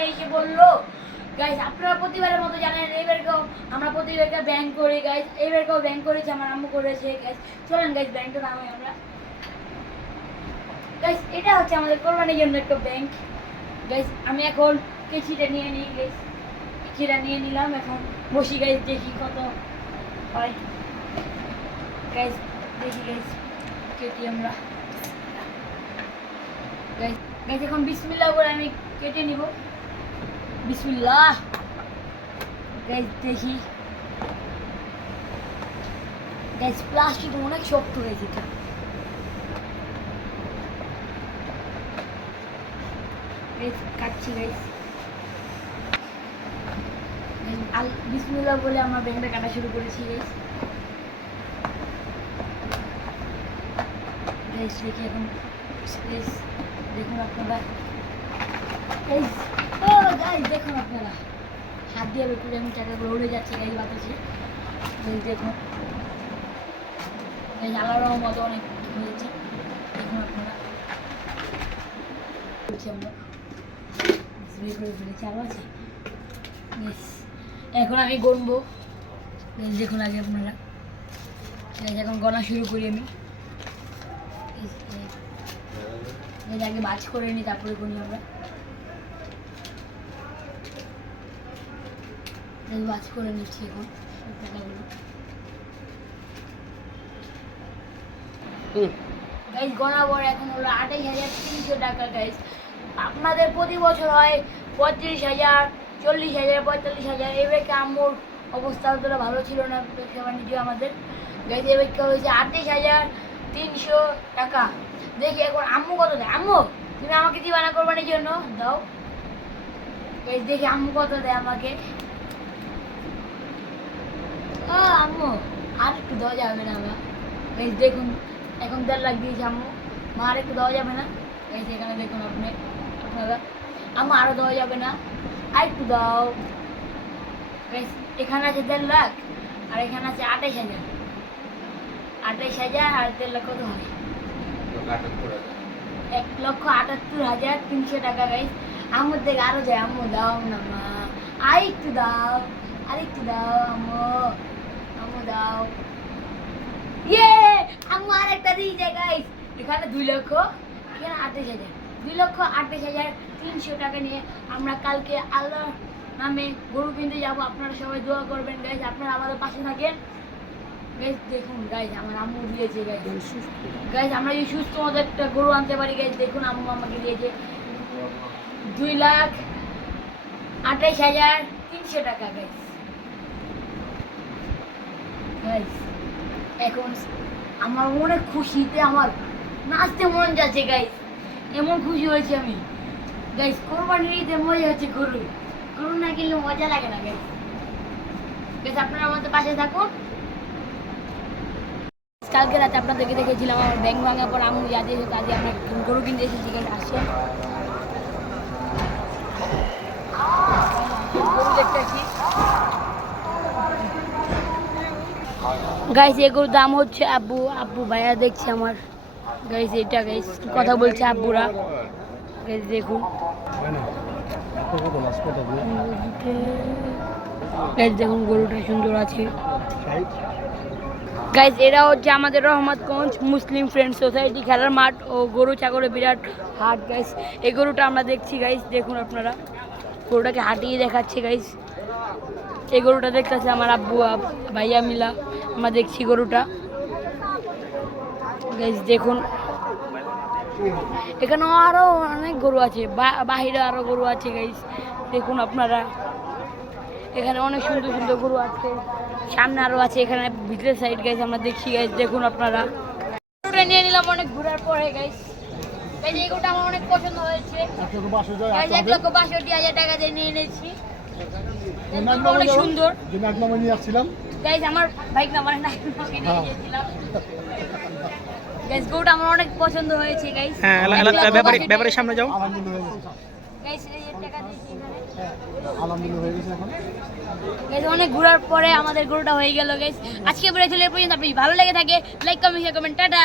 দোকানে এসে বললো গাইস আপনারা প্রতিবারের মতো জানেন এবারকেও আমরা প্রতিবারকে ব্যাংক করি গাইস, এবারকেও ব্যাংক করেছি, আমার আম্মু করেছে গাইস। চলেন গাইস ব্যাংকটা নামাই আমরা গাইস। এটা হচ্ছে আমাদের কোরবানির জন্য একটা ব্যাংক গাইস। আমি এখন কেচিটা নিয়ে নিই গাইস, কেচিটা নিয়ে নিলাম, এখন বসি গাইস, দেখি কত হয় গাইস, দেখি গাইস কেটে আমরা গাইস। গাইস এখন বিসমিল্লাহ করে আমি কেটে নিব, বিসমিল্লাহ গাইস। দেখি গাইস প্লাস্টিক অনেক শক্ত হয়েছে এটা গাইস, কাটছি গাইস। বিসমিল্লাহ বলে আমরা ব্যাংকটা কাটা শুরু করেছি গাইস। গাইস দেখি এখন গাইস, দেখুন আপনারা গাইস, ও গাইস দেখুন আপনারা হাত দিয়ে বের আমি টাকাগুলো উড়ে যাচ্ছে গাইস বাতাসে গাইস। দেখুন গাইস আল্লাহর মতো অনেক হয়েছে, দেখুন আপনারা আমরা বের করে ফেলেছি, আরও আছে গাইস। এখন আমি গণবো গাইস, দেখুন আগে আপনারা গাইস, এখন গণা শুরু করি আমি আগে বাজ করে নিই, তারপরে গুনি আমরা বাজ করে নিচ্ছি এখন টাকাগুলো গাইস। গণা পরে এখন হলো 28,300 টাকা গাইস। আপনাদের প্রতি বছর হয় 35,000, 40,000, 45,000। এবার আম্মুর অবস্থা অতটা ভালো ছিল না ব্যবসা বাণিজ্য আমাদের গাইস। এবার হয়েছে 28,300 টাকা। দেখি এখন আম্মু কত দেয়, আম্মু তুমি আমাকে দিবানা কোরবানির জন্য দাও গাইস। দেখি আম্মু কত দেয় আমাকে। ও আম্মু আর একটু দেওয়া যাবে না আমার গাইস। দেখুন এখন 1.5 লাখ দিয়েছে আম্মু, মা আর একটু দেওয়া যাবে না গাইস। এখানে দেখুন আপনারা আম্মু আরও দেওয়া যাবে না, আর একটু দাও গাইস। এখানে আছে 1.5 লাখ আর এখানে আছে 28,000, 28,000 আর 1.5 লাখ কত হয়? 1,78,300 টাকা গাইস। আম্মুর থেকে আরো যায়, আম্মু দাও না মা, আরেকটু দাও, আরেকটু দাও আম্মু, আম্মু দাও। ইয়ে আম্মু আরেকটা দিয়েছে গাইস। এখানে 2 লক্ষ, এখানে 28,000, 2,28,300 টাকা নিয়ে আমরা কালকে আল্লাহর নামে গরু কিনতে যাবো। আপনারা সবাই দোয়া করবেন গাইস, আপনারা আমাদের পাশে থাকেন গাইস। দেখুন গাইস আমার আম্মু দিয়েছে গাইস, গাইস আমরা যদি সুস্থ মতো একটা গরু আনতে পারি গাইস। দেখুন আম্মু আমাকে দিয়েছে 2,28,300 টাকা গাইস। গাইস এখন আমার অনেক খুশিতে আমার নাচতে মন যাচ্ছে গাইস, এমন খুশি হয়েছে আমি গাইস। কোরবানির ঈদে মজা হচ্ছে, গরু গরু না কিনলে মজা লাগে না গাইস। গাইস আপনারা আমাদের পাশে থাকুন। কালকে রাতে আপনাদেরকে দেখেছিলাম আমার ব্যাংক ভাঙার পর আম্মু যাতে কাজে আমরা গরু কিনতে এসেছি গাইস। আসেন গরু দেখতেছি গাইস। এই গরুর দাম হচ্ছে আব্বু ভাইয়া দেখছি আমার গাইস, এটা গাইস কথা বলছে আব্বুরা গাইস। দেখুন গাইস, দেখুন গরুটা সুন্দর আছে গাইস। এরা হচ্ছে আমাদের রহমতগঞ্জ মুসলিম ফ্রেন্ড সোসাইটি খেলার মাঠ ও গরু ছাগলের বিরাট হাট গাইস। এই গরুটা আমরা দেখছি গাইস, দেখুন আপনারা গরুটাকে হাঁটিয়ে দেখাচ্ছে গাইস। এই গরুটা দেখতেছে আমার আব্বু ভাইয়া মিলা, আমরা দেখছি গরুটা গাইস। দেখুন এখানে আরো অনেক গরু আছে, বাহিরে আরো গরু আছে গাইস। দেখুন আপনারা এখানে অনেক সুন্দর সুন্দর গরু আছে, সামনে আরো আছে, এখানে ভিতরের সাইড গাইস আমরা দেখছি গাইস। দেখুন আপনারা গরুটা নিয়ে নিলাম অনেক ঘোরার পরে গাইস। গাইস এই গরুটা আমার অনেক পছন্দ হয়েছে গাইস, 1,62,000 টাকা দিয়ে নিয়ে এনেছি। অনেক সুন্দর গাইস, আমার বাইক না মানে নিয়ে গেছিলাম গাইস। গরুটা আমার অনেক পছন্দ হয়েছে গাইস। হ্যাঁ ব্যাপারে সামনে যাও গাইস। এই টাকা দিয়েছি গাইস, অনেক ঘোরার পরে আমাদের গরুটা হয়ে গেল গাইস। আজকে বেড়ে চলে পর্যন্ত, আপনি ভালো লেগে থাকে লাইক কমেন্ট শেয়ার করবেন, টাটা।